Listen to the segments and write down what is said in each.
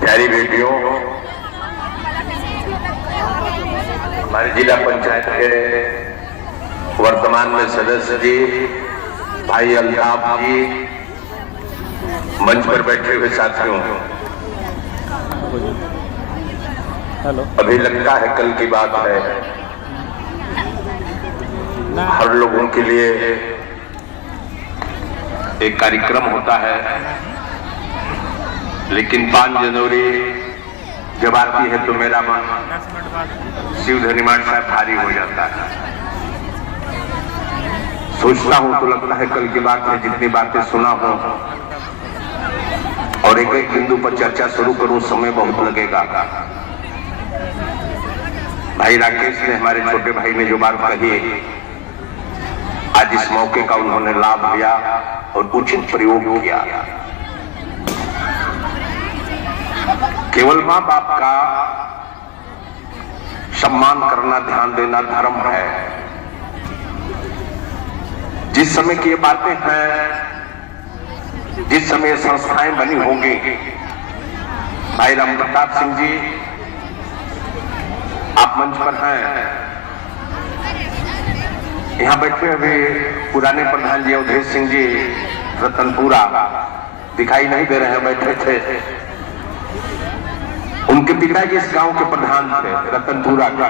प्यारी बेटियों, हमारे जिला पंचायत के वर्तमान में सदस्य जी भाई अल्ताफ जी, मंच पर बैठे हुए साथियों, अभी लगता है कल की बात है, हर लोगों के लिए एक कार्यक्रम होता है, लेकिन 5 जनवरी जब आती है तो मेरा मन शिव धनीमाट साहब भारी हो जाता है। सोचता हूं तो लगता है कल की बात है, जितनी बातें सुना हूं और एक एक बिंदु पर चर्चा शुरू करूं, समय बहुत लगेगा। भाई राकेश ने, हमारे छोटे भाई ने जो बात कही, आज इस मौके का उन्होंने लाभ लिया और उचित प्रयोग किया। केवल मां बाप का सम्मान करना, ध्यान देना धर्म है। जिस समय की ये बातें हैं, जिस समय संस्थाएं बनी होंगी, भाई राम प्रताप सिंह जी आप मंच पर हैं, यहां बैठे अभी पुराने प्रधान जी अवधेश सिंह जी रतनपुरा दिखाई नहीं दे रहे हैं, बैठे थे। उनके पिताजी इस गांव के प्रधान थे, रतनपुरा का।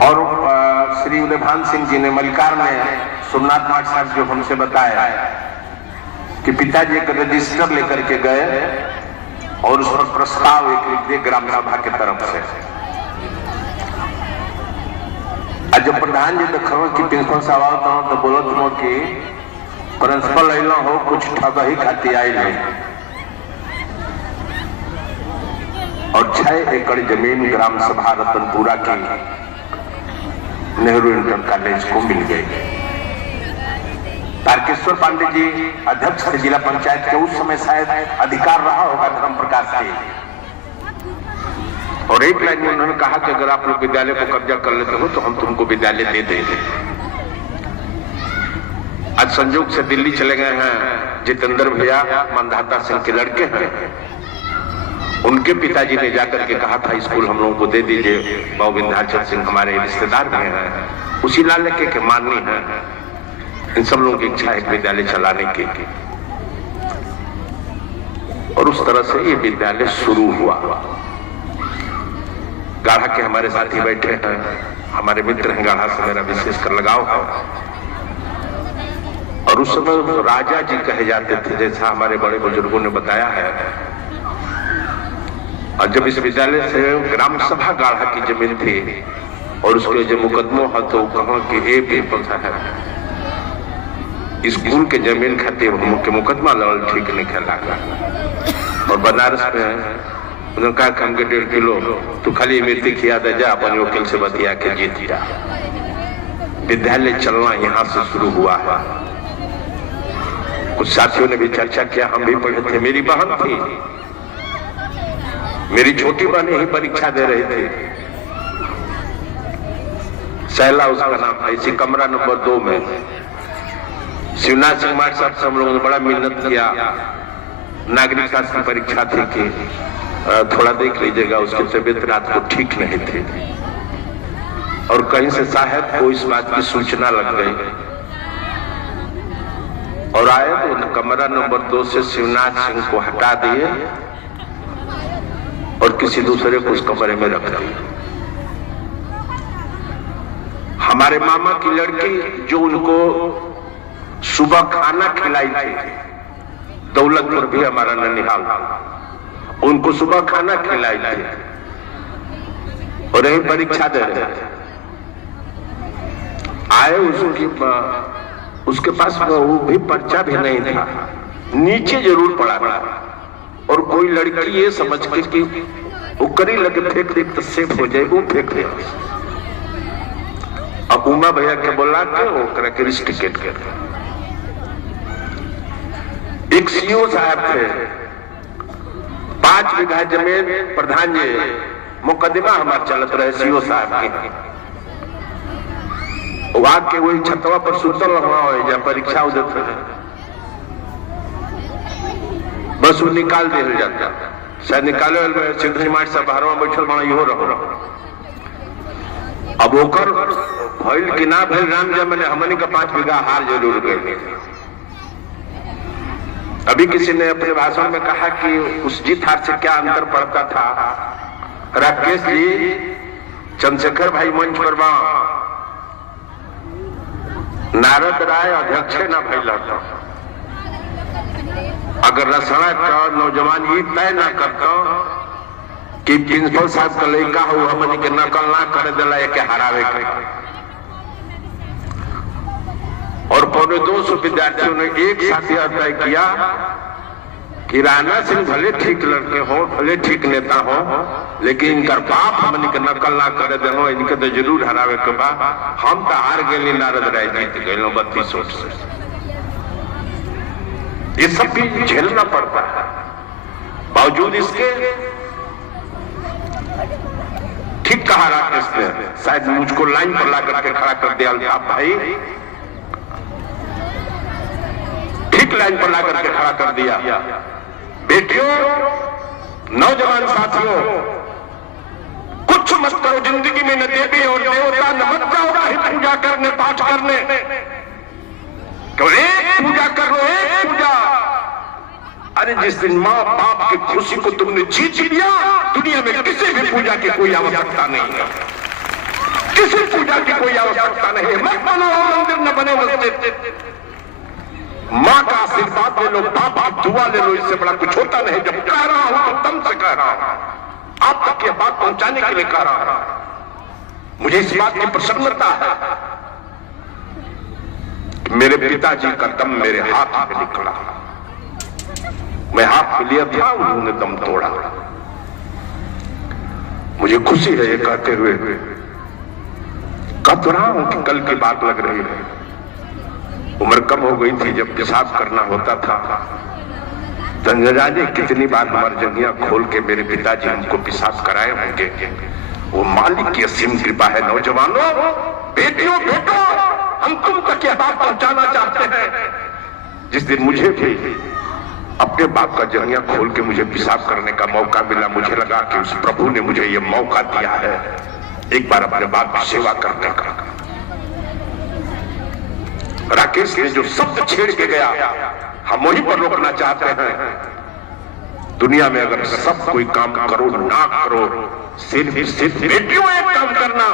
और श्री उदयभान सिंह जी ने, मलिकार ने, सोमनाथ माट साहब जो हमसे बताया कि पिताजी एक रजिस्टर लेकर के गए और उस पर प्रस्ताव एक लिख दिए ग्राम सभा की तरफ से। जब प्रधान जी देखो कि प्रिंसिपल साहब आओ तो बोलो तुम कि प्रिंसिपल अला हो, कुछ ठग ही खाती आई नहीं। और 6 एकड़ जमीन ग्राम सभा रतनपुरा की नेहरू इंटर कॉलेज को मिल गई। तारकेश्वर पांडे जी अध्यक्ष थे जिला पंचायत के, उस समय शायद अधिकार रहा होगा धर्म प्रकाश के, और एक लाइन में उन्होंने कहा कि अगर आप लोग विद्यालय को कब्जा कर लेते हो तो हम तुमको विद्यालय दे देंगे। आज संयोग से दिल्ली चले गए हैं जितेंद्र भैया, मंदाता सिंह के लड़के हैं, उनके पिताजी ने जाकर के कहा था स्कूल हम लोगों को दे दीजिए, बाबू विंध्याचल सिंह हमारे रिश्तेदार में हैं, उसी लाल के माननी है। इन सब लोगों की इच्छा है विद्यालय चलाने की, और उस तरह से ये विद्यालय शुरू हुआ। गाढ़ा के हमारे साथी बैठे हैं, हमारे मित्र हैं, गाढ़ा से मेरा विशेषकर लगाव है। और उस समय राजा जी कहे जाते थे, जैसा हमारे बड़े बुजुर्गों ने बताया है। और जब इस विद्यालय से ग्राम सभा गाढ़ा की जमीन थी और उसके जो मुकदमों है तो कहा कि ए पेपर है स्कूल के जमीन खाते मुकदमा लड़ल ठीक नहीं खेला। और बनारस में उन्होंने कहा कि हमके 1.5 किलो तो खाली मिर्ती खिया दे, जा अपन वकील से बतिया के जीत जा। विद्यालय चलना यहाँ से शुरू हुआ है। कुछ साथियों ने भी चर्चा किया, हम भी पढ़े थे। मेरी बहन थी, मेरी छोटी बहन ही परीक्षा दे रही थी, सैला उसका नाम था, इसी कमरा नंबर 2 में। शिवनाथ सिंह माट साहब से हम लोगों ने बड़ा मेहनत किया। नागरिक शास्त्र की परीक्षा थी कि थोड़ा देख लीजिएगा, उसकी तबीयत रात को ठीक नहीं थी, और कहीं से साहब को इस बात की सूचना लग गई और आए तो कमरा नंबर 2 से शिवनाथ सिंह को हटा दिए और किसी दूसरे को उस कमरे में रख दिया। हमारे मामा की लड़की जो उनको सुबह खाना खिलाई थी, दौलतपुर भी हमारा ननिहाल, उनको सुबह खाना खिलाई थी और यही परीक्षा दे रहे थे। आए उसके पास वो भी पर्चा भी नहीं था, नीचे जरूर पड़ा था, और कोई लड़की ये समझ के कि उकरी लगे फेंक दे तो सेफ हो जाए, वो फेंक दिया। अब उमा भैया के बोला के टिकट कर। एक सीओ साहब थे, 5 बीघा जमीन प्रधान जी, मुकदमा हमारा चलत रहे सीओ साहब के। वहां के वही छतवा पर सुतल रहा हो जब परीक्षा हो जाता है, बस वो निकाल दिया जाता, शायद निकाले सिद्धि माट साहब बाहर में बैठल बना इहो रहो। अब ओकर भइल कि ना भइल राम जब मैंने हमनी का 5 बीघा हार जरूर गए। अभी किसी ने अपने भाषण में कहा कि उस जीत हार से क्या अंतर पड़ता था। राकेश जी, चंद्रशेखर भाई मंच पर बा, नारद राय अध्यक्ष ना भइल था। अगर रसड़ा का नौजवान ये तय ना करता कि प्रिंसिपल साहब का लड़का हो हमनी के नकल ना करे दिला के हरावे के, और 250 विद्यार्थियों ने एक साथ यह तय किया कि राणा सिंह भले ठीक लड़के हो, भले ठीक नेता हो, लेकिन इनका बाप हमनी के नकल ना करे दे, इनके तो जरूर हरावे के बा। हम तो हार गए, नारद राय जीत गए 32 वोट से। ये सब भी झेलना पड़ता है। बावजूद इसके ठीक कहा राकेश ने, शायद मुझको लाइन पर ला करके खड़ा कर दिया भाई, ठीक लाइन पर ला करके खड़ा कर दिया। बेटियों, नौजवान साथियों, कुछ मत करो जिंदगी में, न देवी और देवता, न मत जाओ कहीं पूजा करने, पाठ करने, तो एक पूजा कर लो, एक पूजा। अरे जिस दिन माँ बाप की खुशी को तुमने जीत लिया, दुनिया में किसी भी पूजा की कोई आवश्यकता नहीं है, किसी पूजा की कोई आवश्यकता नहीं है। मत बनाओ मंदिर, न बने मस्जिद, माँ का आशीर्वाद ले लो, बाप की दुआ ले लो, इससे बड़ा कुछ होता नहीं। जब कह रहा हूं तो दम से कह रहा हूं, आप तक ये बात पहुंचाने के लिए कह रहा हूं। मुझे इस बात की प्रसन्नता है, मेरे पिताजी का दम मेरे हाथ में निकला, मैं हाथ में लिया था, उन्होंने दम तोड़ा। मुझे खुशी है ये कहते हुए, कह तो रहा हूं कि कल की बात लग रही है। उम्र कम हो गई थी, जब पेशाब करना होता था तो न जाने कितनी बार हमारी जंगियां खोल के मेरे पिताजी हमको पेशाब कराए होंगे। वो मालिक की असीम कृपा है। नौजवानों, बेटियों, बेटों, हम तुम तक यह बात पहुंचाना चाहते हैं, जिस दिन मुझे भी अपने बाप का जंगिया खोल के मुझे पेशाब करने का मौका मिला, मुझे लगा कि उस प्रभु ने मुझे यह मौका दिया है एक बार अपने बाप की सेवा करने का। राकेश ने जो शब्द छेड़ के गया, हम वहीं पर रोकना चाहते हैं। दुनिया में अगर सब कोई काम करो ना करो, सिर्फ बेटियों एक काम करना,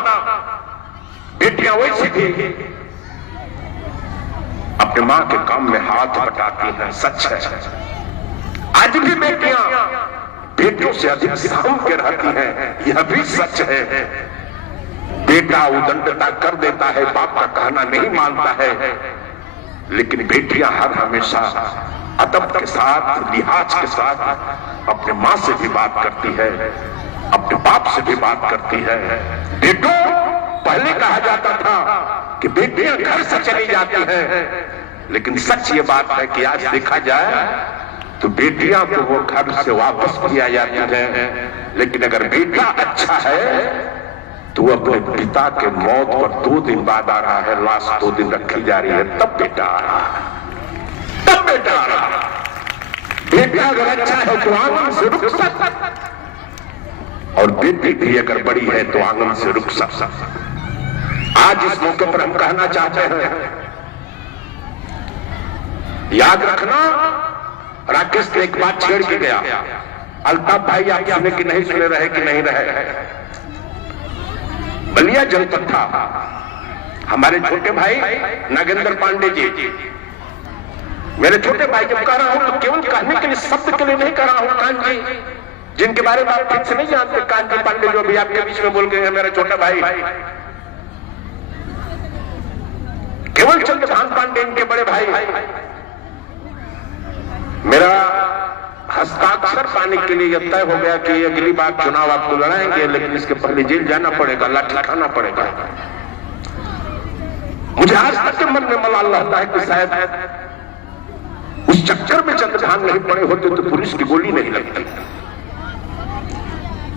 बेटियां वैसे भी अपने मां के काम में हाथ बटाती हैं, सच है। आज भी बेटियां बेटियों से अधिक साम के रहती हैं, यह भी सच है। बेटा उदंडता कर देता है, बाप का कहना नहीं मानता है, लेकिन बेटियां हर हमेशा अदब के साथ, लिहाज के साथ अपने मां से भी बात करती है, अपने बाप से भी बात करती है। बेटों, पहले कहा जाता था कि बेटियां घर से चली जाती हैं, लेकिन सच ये बात है कि आज देखा जाए तो बेटियां को वो घर से वापस किया जाती है, लेकिन अगर बेटा अच्छा है तो वो अपने पिता के मौत पर 2 दिन बाद आ रहा है, लाश 2 दिन रखी जा रही है, तब बेटा आ रहा है, तब बेटा आ रहा है। बेटा अगर अच्छा है तो आंगन से रुक सकता, और बेटी भी अगर बड़ी है तो आंगन से रुक सकता। आज इस मौके पर हम कहना चाहते हैं, याद रखना, राकेश ने एक बात छेड़ के गया। अल्ताफ भाई, आप सुने कि नहीं सुने, रहे कि नहीं रहे। बलिया जनपद था, हमारे छोटे भाई नागेंद्र पांडे जी, मेरे छोटे भाई, जब कह रहा हूं तो केवल कहने के लिए, शब्द के लिए नहीं कह रहा हूं। कान जी, जिनके बारे में आप ठीक से नहीं जानते, कान जी पांडे जो भी आपके बीच में बोल गए हैं, मेरे छोटे भाई केवल चंद्र भान पांडे, इनके बड़े भाई। मेरा हस्ताक्षर पाने के लिए यह तय हो गया कि अगली बार चुनाव आपको लड़ाएंगे, लेकिन इसके पहले जेल जाना पड़ेगा, लाठी खाना पड़ेगा। मुझे आज तक के मन में मलाल रहता है कि शायद उस चक्कर में चंद्रभान नहीं पड़े होते तो पुलिस की गोली नहीं लगती।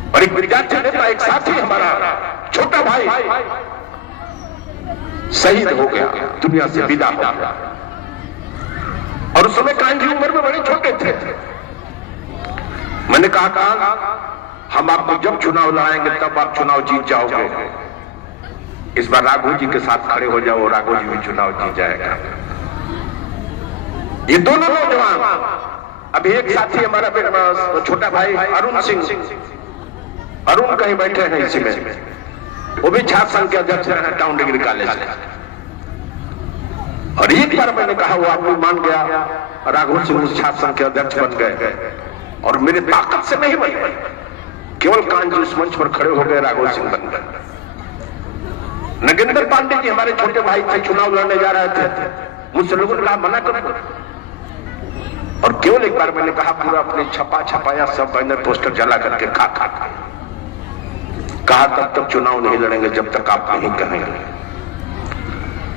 और एक विद्यार्थी नेता, एक साथी, हमारा छोटा भाई शहीद हो गया, दुनिया से विदा हो गया। और उस समय कान्हा जी उम्र में बड़े छोटे थे। मैंने कहा हम आपको जब चुनाव लड़ाएंगे तब आप चुनाव जीत जाओगे। इस बार राघव जी के साथ खड़े हो जाओ, राघव जी भी चुनाव जीत जाएगा। ये दोनों नौजवान, अभी एक साथी हमारा छोटा भाई अरुण सिंह, अरुण कहीं बैठे हैं इसी में, वो भी छात्र संघ के अध्यक्ष रहे टाउन डिग्री कॉलेज से। और एक बार मैंने कहा वो आपको मान गया, राघव सिंह उस छात्र संघ के अध्यक्ष बन गए। और मेरे ताकत से नहीं बने, केवल कान्हा जी उस मंच पर खड़े हो गए, राघव सिंह बन गए। नगेंद्र पांडे जी हमारे छोटे भाई थे, चुनाव लड़ने जा रहे थे, मुझसे लोगों ने कहा मना करो। और केवल एक बार मैंने कहा पूरा अपने छपाया सब बैनर पोस्टर जला करके खा कहा तब तक चुनाव नहीं लड़ेंगे जब तक आप नहीं कहेंगे।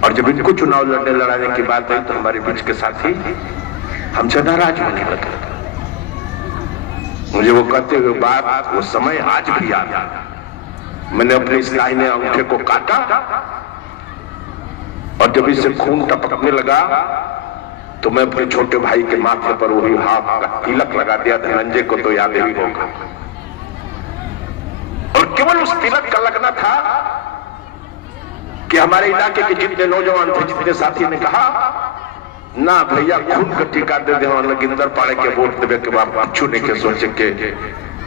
और जब इनको चुनाव लड़ाने की बात आई तो हमारे बीच के साथी हमसे नाराज होने लगे। मुझे वो कहते हुए बात, वो समय आज भी याद आ। मैंने अपने इस दाहिने अंगूठे को काटा और जब इससे खून टपकने लगा तो मैं अपने छोटे भाई के माथे पर वही हाथ का तिलक लगा दिया। धनंजय को तो याद ही होगा। और केवल उस तिलक का लगना था कि हमारे इलाके के जितने नौजवान थे, जितने साथी ने कहा ना भैया खून का टीका दे दे, नगिंदर पाड़े के वोट देवे के बाद अच्छू नहीं के सोचे के।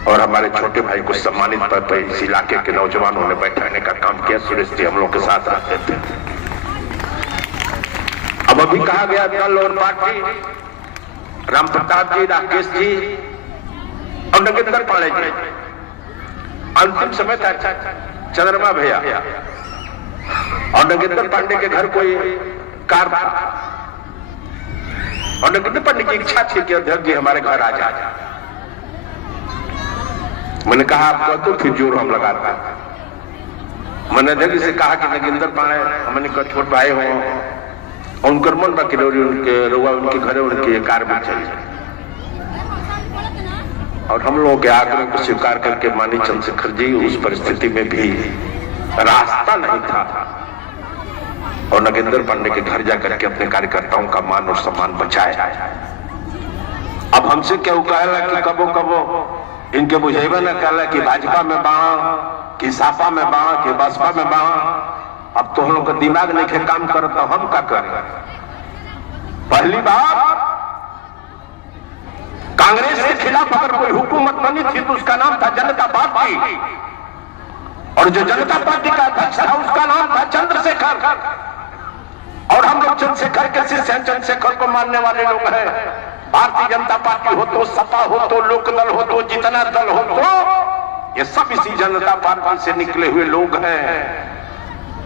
और हमारे छोटे भाई को सम्मानित पर इस इलाके के नौजवानों ने बैठाने का काम किया। सुरेश जी हम लोग के साथ रहते थे। अब अभी कहा गया दल और पार्टी, राम प्रताप जी, राकेश जी और नगिंदर पाड़े जी, अंतिम समय था चंद्रमा भैया और नगिंदर पांडे के घर कोई कार था। और नगिंदर पांडे की इच्छा थी कि अध्यक्ष जी हमारे घर आ जाए। मैंने कहा आप कहते फिर जोर हम लगाते। मैंने अध्यक्ष से कहा कि नगिंदर पांडे मैंने कहा छोट भाई हो, उनकर मन बाकी उनके रुआ उनके घरे उनकी कार में चले। और हम लोगों के आग्रह को स्वीकार करके मानी चंद्रशेखर जी उस परिस्थिति में भी रास्ता नहीं था और नगेंद्र पांडे के घर जाकर के अपने कार्यकर्ताओं का मान और सम्मान बचाए। अब हमसे क्या कहला कि कबो कबो इनके बुझेबे न कहला कि भाजपा में बाणा कि सापा में बाणा कि बसपा में बाणा। अब तो हम लोग का दिमाग नहीं काम करता, हम क्या करें। पहली बात, कांग्रेस के खिलाफ अगर कोई हुकूमत बनी थी तो उसका नाम था जनता पार्टी, और जो जनता पार्टी का अध्यक्ष था उसका नाम था चंद्रशेखर। और हम लोग चंद्रशेखर के शिष्य हैं, चंद्रशेखर को मानने वाले लोग हैं। भारतीय जनता पार्टी हो तो, सपा हो तो, लोकदल हो तो, जितना दल हो तो, ये सब इसी जनता पार्टी से निकले हुए लोग हैं।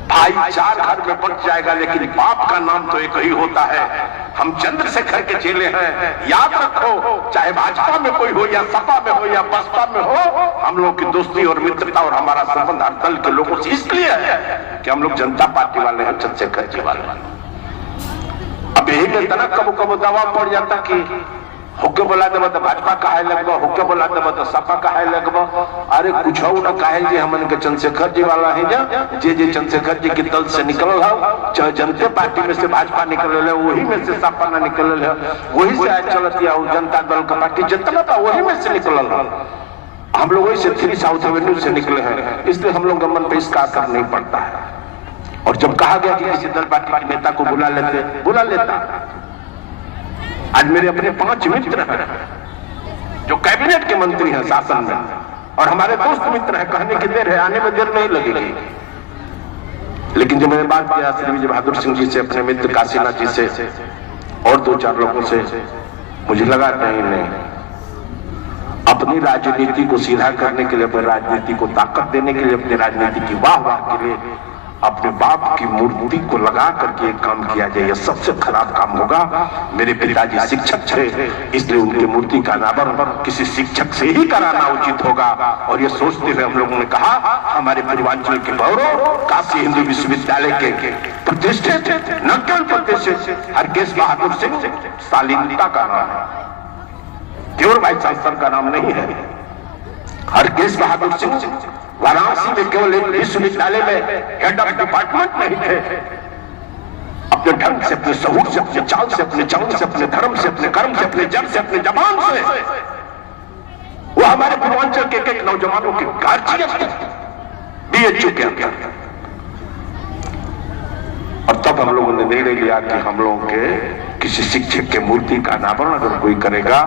भाई चार घर में बच जाएगा लेकिन बाप का नाम तो एक ही होता है। हम चंद्रशेखर के चेले हैं। याद रखो, चाहे भाजपा में कोई हो या सपा में हो या बसपा में हो, हम लोग की दोस्ती और मित्रता और हमारा संबंध हर दल के लोगों से इसलिए है कि हम लोग जनता पार्टी वाले हैं, चंद्रशेखर जी वाले। अब यही में तना कबो कबो दबाव पड़ जाता कि होके बोला देव तो भाजपा कहे लगबा, होके बोला देव तो सपा कहे लगबा। अरे कुछ हो न कहे जी हमन के चंद्रशेखर जी वाला है जे चंद्रशेखर जी के दल से निकल हो, चाहे जनता पार्टी में से भाजपा निकल है, वही में से सपा न निकल है, वही से आज चलत या जनता दल का पार्टी जितना था वही में से निकल है। हम लोग वही से 3 साउथ एवेन्यू से निकले हैं, इसलिए हम लोग मन पे इसका असर नहीं पड़ता है। और जब कहा गया कि किसी दल पार्टी के नेता को बुला लेता। आज मेरे अपने 5 मित्र हैं जो कैबिनेट के मंत्री हैं शासन में, और हमारे दोस्त मित्र हैं, कहने की देर है, आने में देर नहीं लगेगी। लेकिन जब मैंने बात किया श्री विजय बहादुर सिंह जी से, अपने मित्र काशीनाथ जी से और 2-4 लोगों से, मुझे लगा नहीं अपनी राजनीति को सीधा करने के लिए, अपनी राजनीति को ताकत देने के लिए, अपनी राजनीति की वाह के लिए अपने बाप की मूर्ति को लगा करके एक काम किया जाए, यह सबसे खराब काम होगा। मेरे पिताजी शिक्षक थे, इसलिए उनकी मूर्ति का अनावरण किसी शिक्षक से ही कराना उचित होगा। और ये सोचते हुए हम लोगों ने कहा हमारे पूर्वांचल के गौरव काशी हिंदू विश्वविद्यालय के प्रतिष्ठित न केवल प्रतिष्ठित हरकेश बहादुर सिंह शालीनता का नाम है, केवल वाइस चांसलर का नाम नहीं है। हरकेश बहादुर सिंह वाराणसी में केवल एक विश्वविद्यालय में हेड ऑफ डिपार्टमेंट नहीं थे, अपने ढंग से, अपने सहूर से, अपने चाल से, अपने चलन से, अपने धर्म से, अपने कर्म से, अपने जब से, अपने जबान से वो हमारे पूर्वांचल के एक नौजवानों की गार्जियत दिए चुके हैं। और तब हम लोगों ने निर्णय लिया कि हम लोगों के किसी शिक्षक के मूर्ति का अनावरण अगर कोई करेगा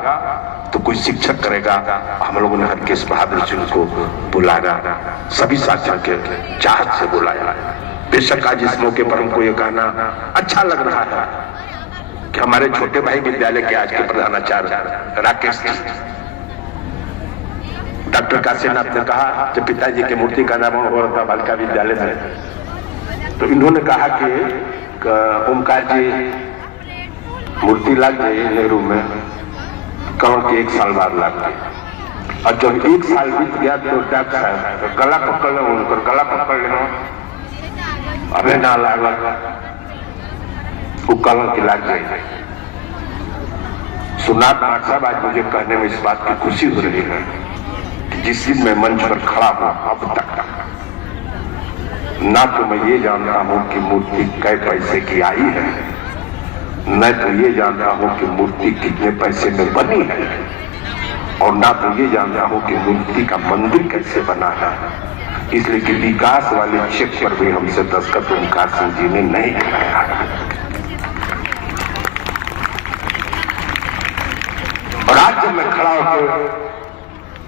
तो कोई शिक्षक करेगा। हम लोगों ने हरकेश बहादुर सिंह को बुलाया, सभी साथियों के चाहत से बुलाया। बेशक आज इस मौके पर हमको ये कहना अच्छा लग रहा है कि हमारे छोटे भाई विद्यालय के आज के प्रधानाचार्य राकेश डॉक्टर काशीनाथ ने कहा कि पिताजी के मूर्ति का अनावरण हो रहा था बालिका विद्यालय में, तो इन्होंने कहा कि ओमकार जी मूर्ति लग गई नेहरू में, कहो कि 1 साल बाद लग गई। और जब 1 साल बीत गया तो डॉक्टर साहब गला पकड़ लो, उनकर गला पकड़ लेना, अबे ना लागल वो कलम की लग गई। सुनात साहब आज मुझे कहने में इस बात की खुशी हो रही है कि जिस दिन मैं मंच पर खड़ा हूं अब तक ना तो मैं ये जानता हूं कि मूर्ति कै पैसे की आई है, न तो ये जानता हूं कि मूर्ति कितने पैसे में बनी है, और ना तो ये जानता हूं कि मूर्ति का मंदिर कैसे बना है। इसलिए कि विकास वाले चेक पर भी हमसे दस्तखत ओमकार सिंह जी ने नहीं कराया। और आज जब मैं खड़ा होकर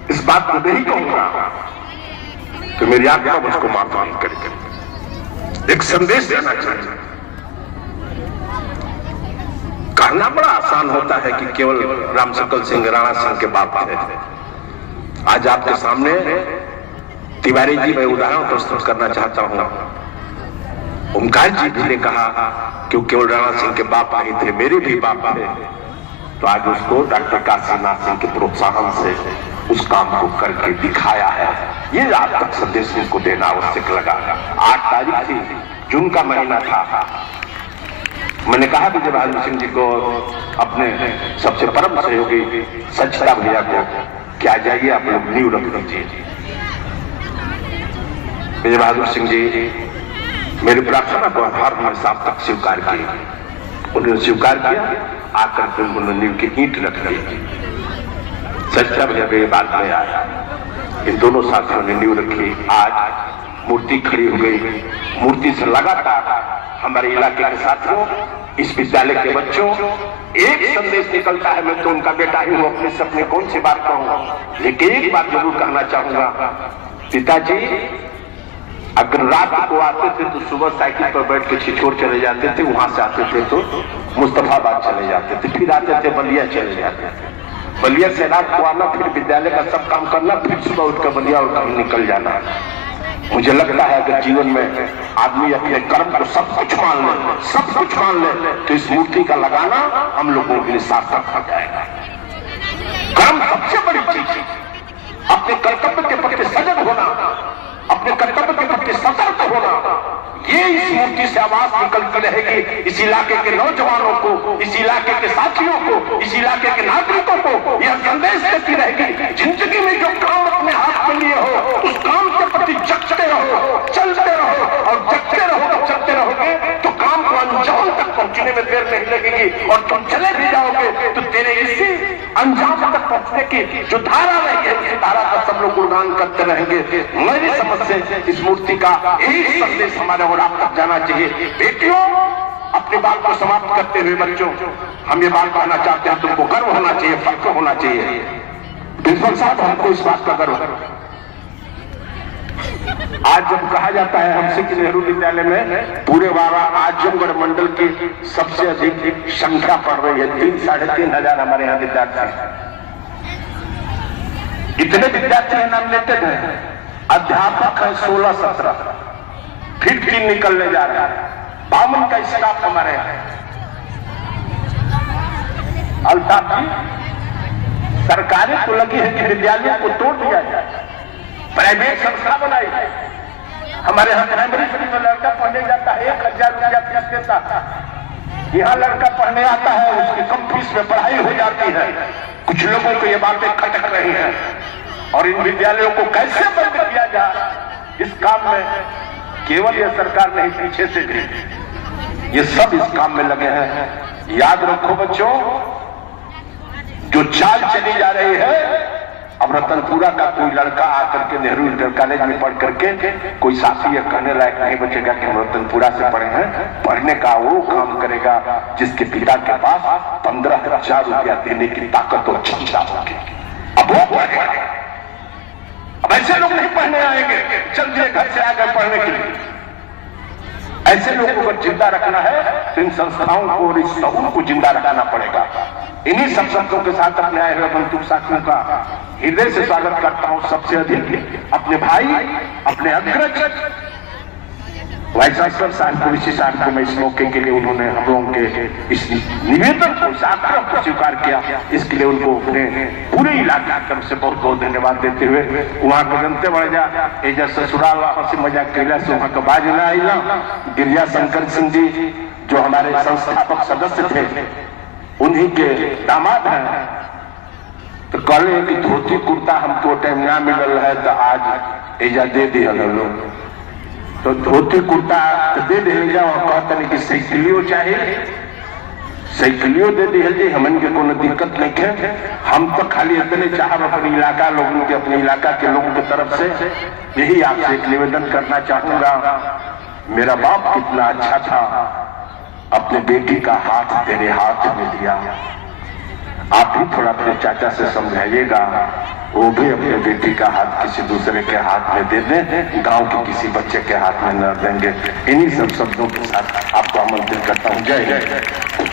इस बात को नहीं कहूंगा तो मेरी आज्ञा मुझको माफ नहीं करेगी। एक संदेश देना चाहिए। कहना बड़ा आसान होता है कि केवल रामशक्ल सिंह राणा सिंह के बाप थे। आज आपके सामने तिवारी जी मैं उदाहरण प्रस्तुत करना चाहता हूं। ओमकार जी भी ने कहा कि वो केवल राणा सिंह के बाप नहीं थे, मेरे भी बाप थे। तो आज उसको डॉक्टर काशीनाथ सिंह के प्रोत्साहन से उस काम को करके दिखाया है। ये आज तक संदेश को देना आवश्यक लगा। 8 तारीख थी, जून का महीना था। मैंने कहा विजय बहादुर सिंह जी को, अपने सबसे परम सहयोगी सचता भैया को, क्या जाइए आप लोग नींव रख दीजिए। विजय बहादुर सिंह जी मेरी प्रार्थना को हर में साफ तक स्वीकार किया। उन्होंने स्वीकार किया, आकर के उन्होंने नींव की ईंट रख दी। सच्चा भैया के बाद में आया, इन दोनों साथियों ने नींव रखी। आज मूर्ति खड़ी हो गई। मूर्ति से लगातार हमारे इलाके के साथियों, इस विद्यालय के बच्चों, एक संदेश निकलता है। मैं तो उनका बेटा ही हूं, अपने से अपने कौन सी बात कहूं, लेकिन एक बात जरूर कहना चाहूंगा। पिताजी अगर रात को आते थे तो सुबह साइकिल पर बैठ के छिछोर चले जाते थे, वहां से आते थे तो मुस्तफाबाद चले जाते थे, फिर आते थे बलिया चले जाते थे। बलिया से रात को आना, फिर विद्यालय का सब काम करना, फिर सुबह उठकर बलिया और कहीं निकल जाना। मुझे लगता है अगर जीवन में आदमी अपने कर्म को सब कुछ मान ले तो इस मूर्ति का लगाना हम लोगों के लिए सार्थक हो जाएगा। कर्म सबसे बड़ी चीज है। अपने कर्तव्य के प्रति सजग होना, अपने कर्तव्य के प्रति सतर्क होना, ये इस मूर्ति से आवाज निकलती रहेगी। इस इलाके के नौजवानों को, इस इलाके के साथियों को, इस इलाके के नागरिकों को यह संदेश देती रहेगी। जिंदगी में जो काम अपने हाथ में लिए हो, उस काम के प्रति जगते रहो, चलते रहो, और जगते रहोगे, चलते रहोगे तो काम को अंजाम तक पहुंचने में देर नहीं लगेगी। और तुम चले भी जाओगे तो तेरे इसी अंजाम तक पहुंचने की जो धारा रही है, उस धारा का सब लोग गुणगान करते रहेंगे। मेरी समझ से इस मूर्ति का यही संदेश हमारे और आप तक जाना चाहिए। बेटियों, अपनी बात को समाप्त करते हुए बच्चों, हम ये बात कहना चाहते हैं, तुमको गर्व होना चाहिए, फख्र होना चाहिए। प्रिंसिपल साहब, हमको इस बात का गर्व है। आज जब कहा जाता है हमसे कि नेहरू विद्यालय में पूरे वारा आजमगढ़ मंडल की सबसे अधिक संख्या पढ़ रही है, 3-3.5 हजार हमारे यहाँ विद्यार्थी। इतने विद्यार्थी नॉमिनेटेड हैं, अध्यापक है 16-17, फिर 3 निकलने जा रहे हैं। 52 का स्टाफ हमारे यहाँ। अल्ताफ जी, सरकारें तो लगी है कि विद्यालयों को तोड़ दिया जाए, प्राइवेट संस्था बनाई। हमारे यहाँ प्राइमरी स्कूल में लड़का पढ़ने जाता है, 1000 रुपया फीस देता है। यहाँ लड़का पढ़ने आता है, उसकी कम फीस में पढ़ाई हो जाती है। कुछ लोगों को ये बातें खटक रही हैं, और इन विद्यालयों को कैसे बंद किया जाए, इस काम में केवल यह सरकार नहीं, पीछे से भी ये सब इस काम में लगे हैं। याद रखो बच्चों, जो चाल चली जा रही है, अब रतनपुरा का कोई लड़का आकर के नेहरू इंटर कॉलेज में पढ़ करके कोई साथी ये कहने लायक नहीं बचेगा कि हम रतनपुरा से पढ़े हैं। पढ़ने का वो काम करेगा जिसके पिता के पास 15,000 रुपया देने की ताकत और क्षमता होगी। अब वो पढ़ेगा। अब ऐसे लोग नहीं पढ़ने आएंगे, चल दिए घर से आकर पढ़ने के लिए। ऐसे लोगों को अगर जिंदा रखना है तो इन संस्थाओं को और इस शहूर को जिंदा रखना पड़ेगा। इन्हीं सब शब्दों के साथ अपने आए हुए बंधु साथियों का हृदय से स्वागत करता हूं। सबसे अधिक अपने भाई, अपने अग्रज वाइस चांसलर साहब को, ऋषि साहब को मैं इस मौके के लिए उन्होंने हम लोगों के इस निवेदन को, इस आग्रह को स्वीकार किया, इसके लिए उनको अपने पूरे इलाके की तरफ से बहुत बहुत धन्यवाद देते हुए वहां को जनते बढ़ जा एजा ससुराल वहां से मजा कैला से वहां का बाज ना आईला। गिरिजा शंकर सिंह जी जो हमारे संस्थापक सदस्य थे, उन्हीं के दामाद हैं, तो कहले कि धोती कुर्ता हमको टाइम ना मिलल है तो आज एजा दे दिया लोग। तो धोती कुर्ता तो दे दिया और कहते नहीं कि साइकिलियो चाहिए, साइकिलियो दे दिया जी, हमन के कोनो दिक्कत नहीं है। हम तो खाली इतने चाहब अपने इलाका लोगों के, अपने इलाका के लोगों की तरफ से यही आपसे एक निवेदन करना चाहूंगा। मेरा बाप कितना अच्छा था, अपने बेटी का हाथ तेरे हाथ में दिया। आप भी थोड़ा अपने चाचा से समझाइएगा, वो भी अपने बेटी का हाथ किसी दूसरे के हाथ में दे दें, गांव के किसी बच्चे के हाथ में न देंगे। इन्हीं सब शब्दों के साथ आपको आमंत्रित करता हूं। जय हिंद।